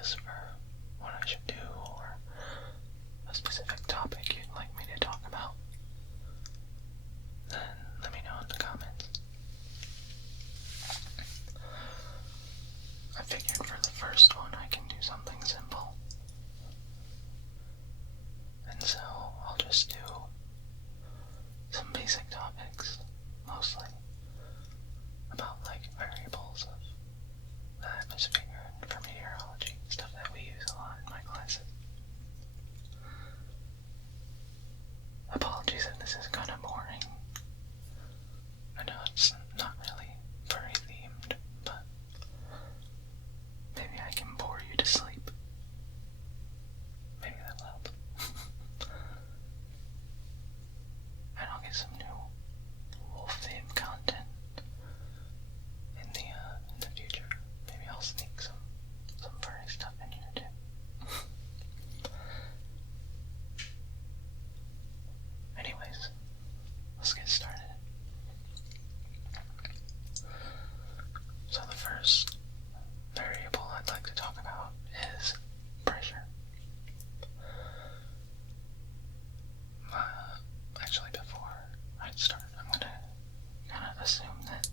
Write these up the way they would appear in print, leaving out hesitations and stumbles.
ideas for what I should do or a specific topic you'd like me to talk about, then let me know in the comments. I figured for the first one I can do something simple. And so I'll just do some basic topics, mostly about like variables of the atmosphere and for meteorology, stuff that we use a lot in my classes. Apologies if this is kind of boring. I know it's not really furry themed, but maybe I can bore you to sleep. Maybe that'll help. And I'll get some new wolf themed content in the future. Maybe I'll sneak some furry stuff in here too. Anyways, let's get started. So the first variable I'd like to talk about is pressure. Actually, before I start, I'm gonna kind of assume that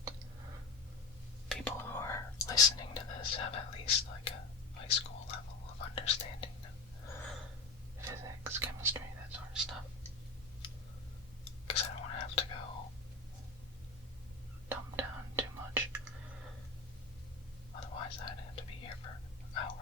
people who are listening to this have at least like a high school level of understanding of physics, chemistry, that sort of stuff. Because I don't want to have to go dumb down too much. Otherwise, I'd have to be here for hours.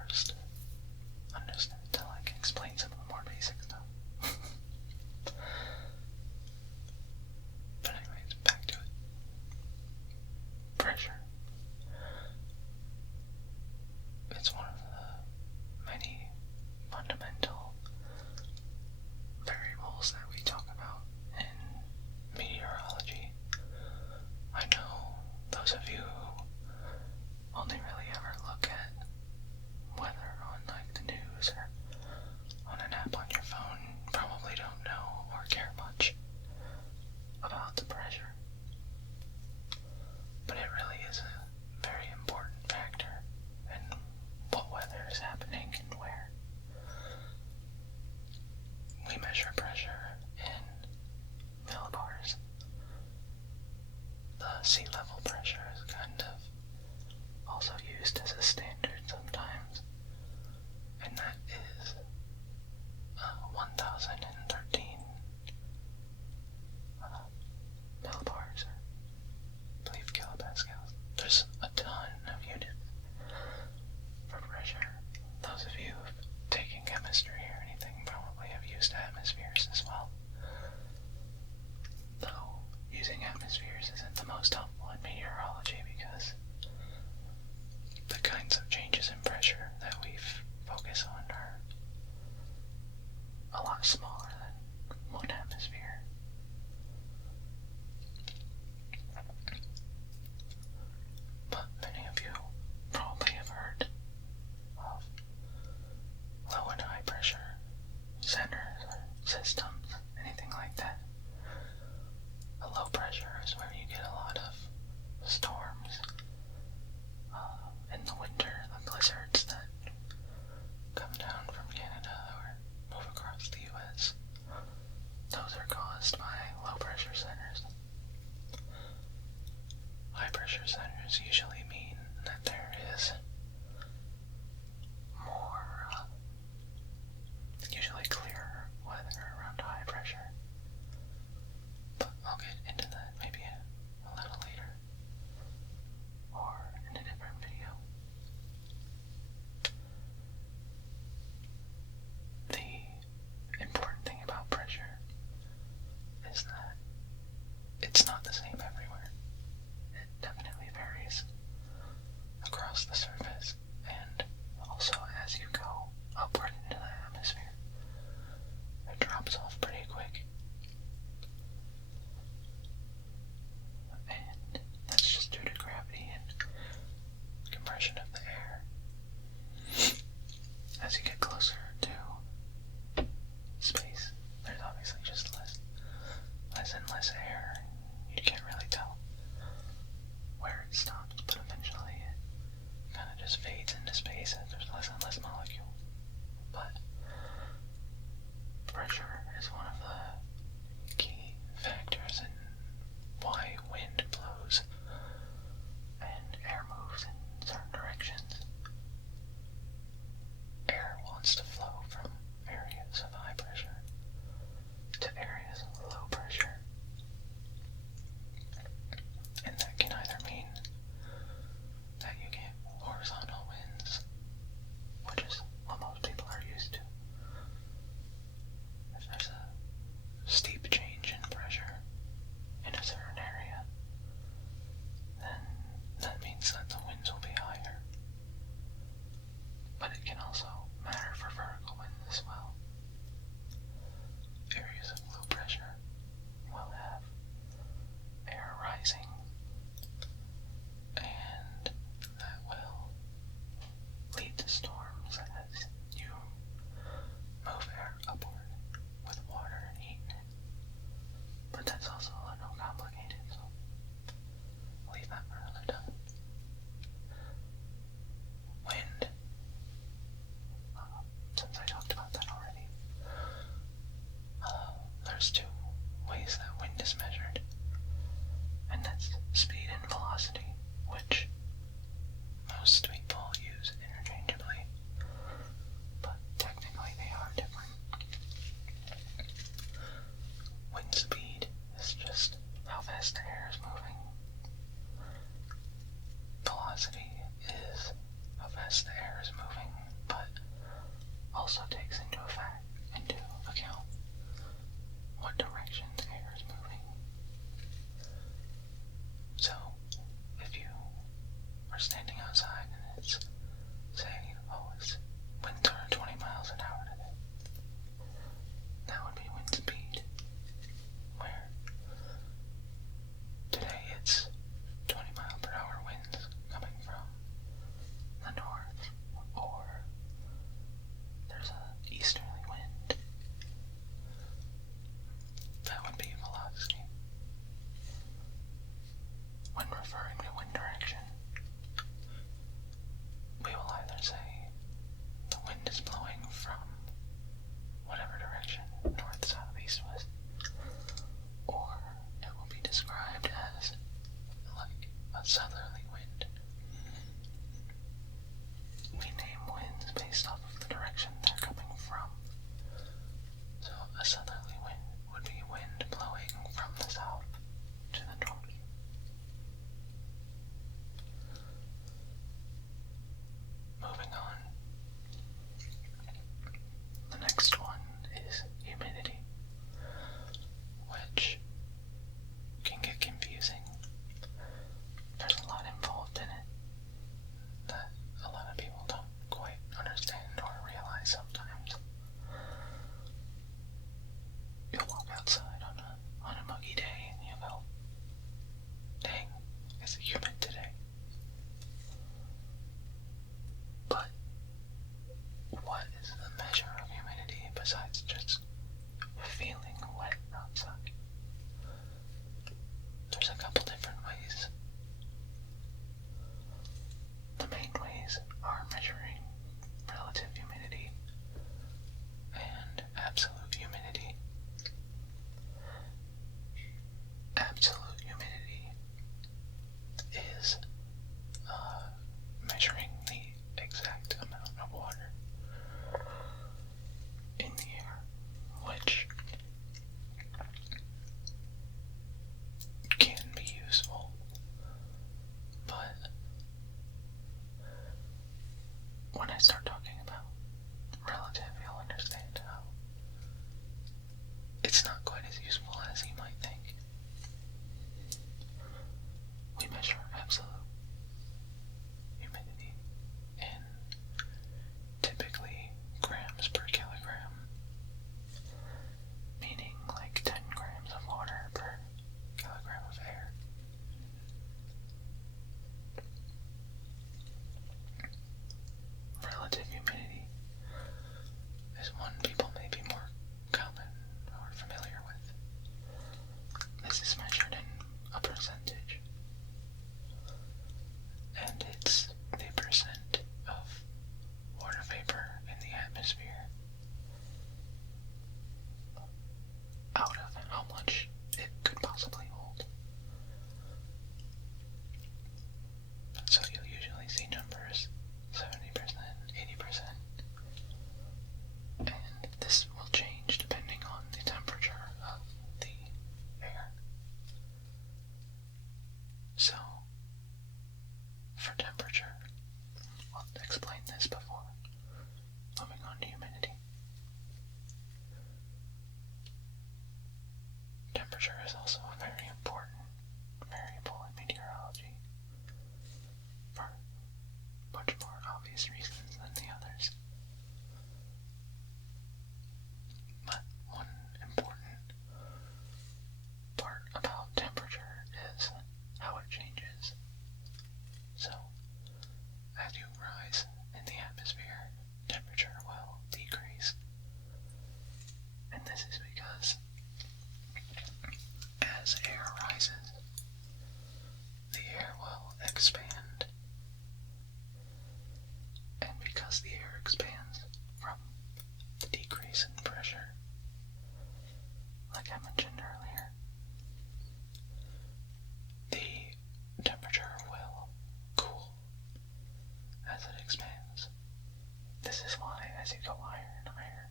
This is why, as you go higher and higher,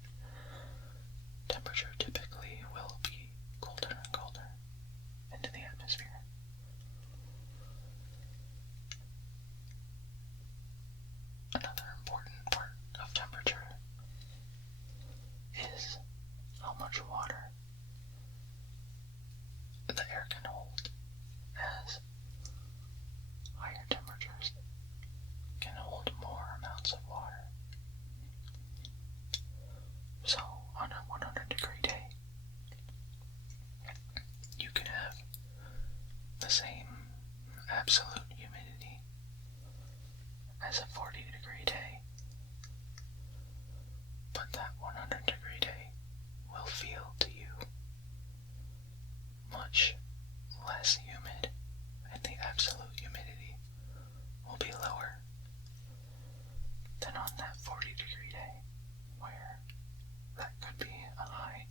temperature typically will be colder and colder into the atmosphere. Another important part of temperature is how much water the air can hold, as higher temperatures can hold more amounts of water. So, on a 100-degree day, you can have the same absolute humidity as a 40-degree day, but that 100-degree day will feel to you much less humid, and the absolute humidity will be lower than on that 40-degree day, where that could be a high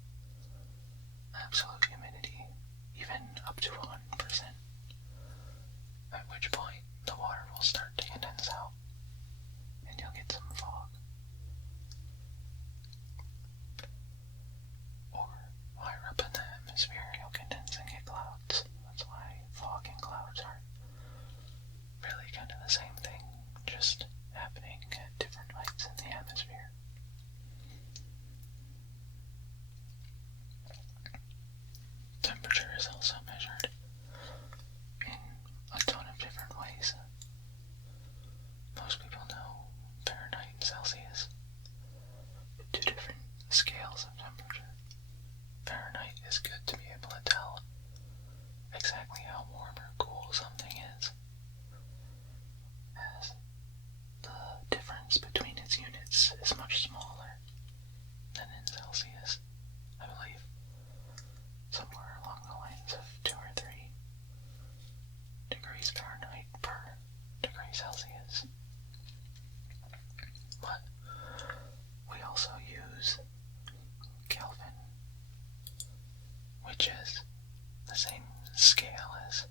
absolute humidity, even up to 100%, at which point the water will start to condense out, and you'll get some fog. Or higher up in the atmosphere, you'll condense and get clouds. That's why fog and clouds are really kind of the same thing, just happening at different heights in the atmosphere. Temperature is also measured in a ton of different ways. Most people know Fahrenheit and Celsius, two different scales of temperature. Fahrenheit is good to be able to tell exactly how warm or cool something is, as the difference between its units is much smaller than in Celsius, I believe. Somewhere along the lines of 2 or 3 degrees Fahrenheit per degree Celsius. But we also use Kelvin, which is the same scale as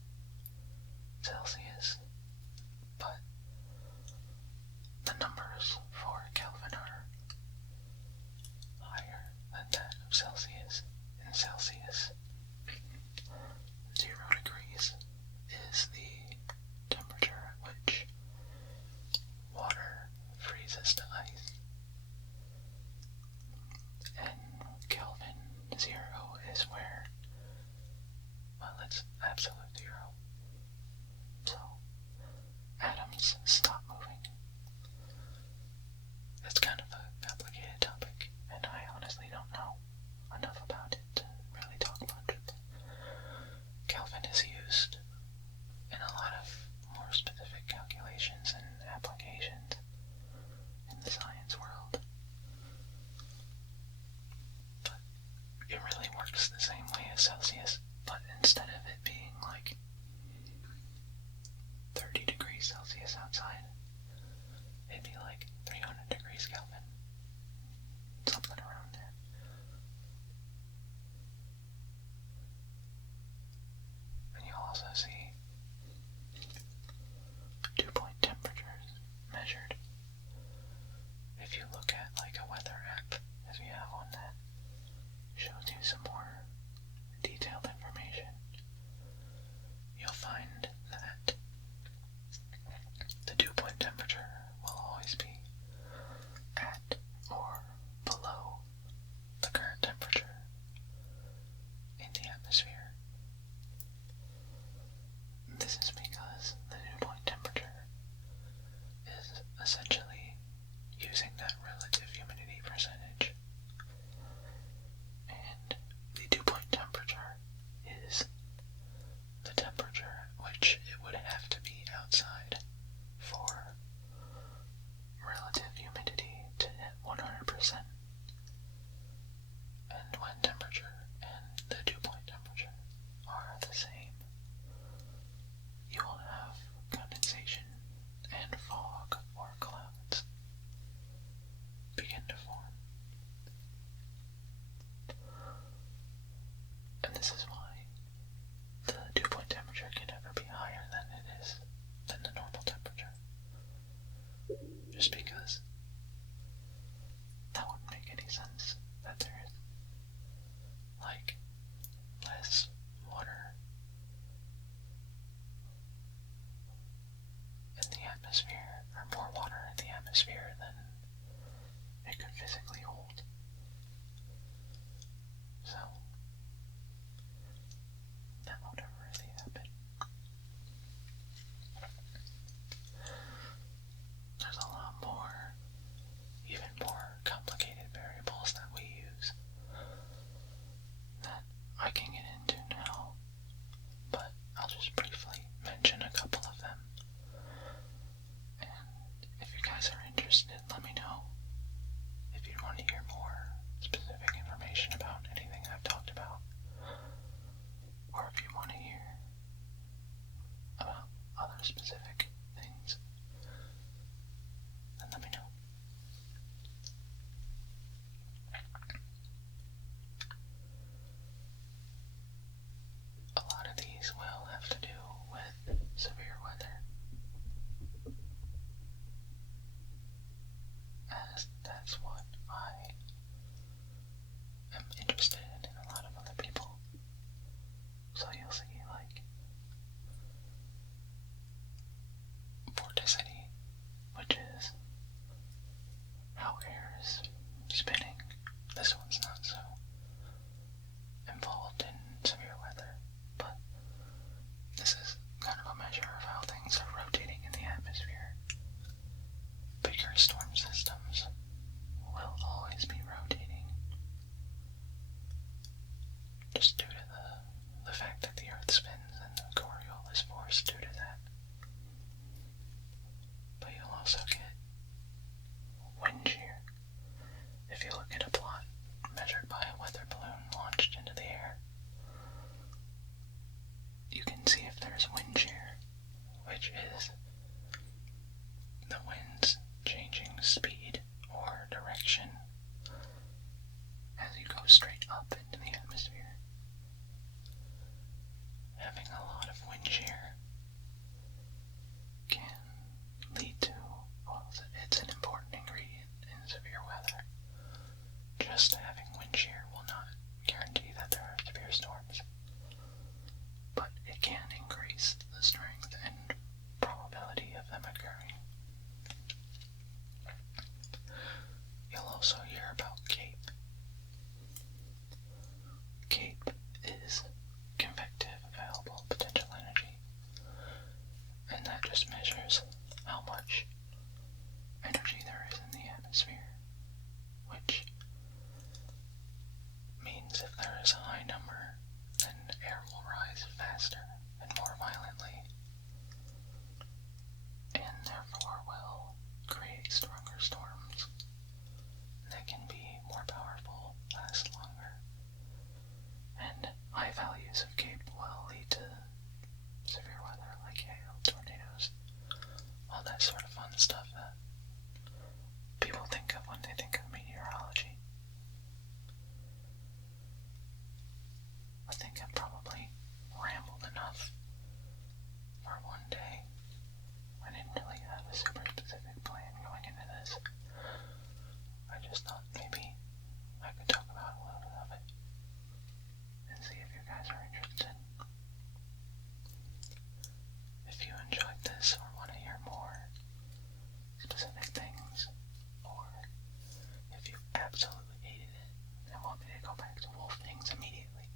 Celsius, but the numbers for Kelvin are higher than that of Celsius. In Celsius, 0 degrees is the temperature at which water freezes to ice, and Kelvin 0 is where, well, it's absolute 0. So, atoms stop moving. It's kind of a complicated topic, and I honestly don't know enough about it to really talk about it. Kelvin is used in a lot of more specific calculations and applications in the science world. But it really works the same way as Celsius, but instead of it being like 30 degrees Celsius outside, it'd be like 300 degrees Kelvin. Something around there. And you'll also see dew-point temperatures measured. If you look at like a weather app, if you have one that shows you some more detailed information, you'll find that the dew point temperature will always be at or below the current temperature in the atmosphere. This is because the dew point temperature is essentially using that relative humidity percentage, and the dew want to hear more specific information about anything I've talked about, or if you want to hear about other specific things, then let me know. A lot of these will have to do with severe weather, as that's what I am interested in a lot of other people. So you'll see, like, vorticity, which is how air is spinning. This one's not so involved in severe weather, but this is kind of a measure of how things are rotating in the atmosphere. Bigger storm systems will always be rotating, just due to the fact that the Earth spins and the Coriolis force due to that. But you'll also get wind shear. If you look at a plot measured by a weather balloon launched into the air, you can see if there's wind shear, which is the winds changing speed or direction as you go straight up into the atmosphere. Having a lot of wind shear can lead to, well, it's an important ingredient in severe weather. Just having wind shear will not guarantee that there are severe storms, but it can increase the strength and probability of them occurring. You'll also hear about CAPE. CAPE is convective available potential energy, and that just measures how much energy there is in the atmosphere, which means if there is a high number, then air will rise faster and more violently, and therefore will create stronger storms that can be more powerful, last longer, and high values of CAPE will lead to severe weather like hail, tornadoes, all that sort of fun stuff that people think of when they think of meteorology. I think I've probably rambled enough for one day. I didn't really have a super specific plan going into this. I just thought maybe I could talk about a little bit of it and see if you guys are interested. If you enjoyed this or want to hear more specific things, or if you absolutely hated it and want me to go back to wolf things immediately,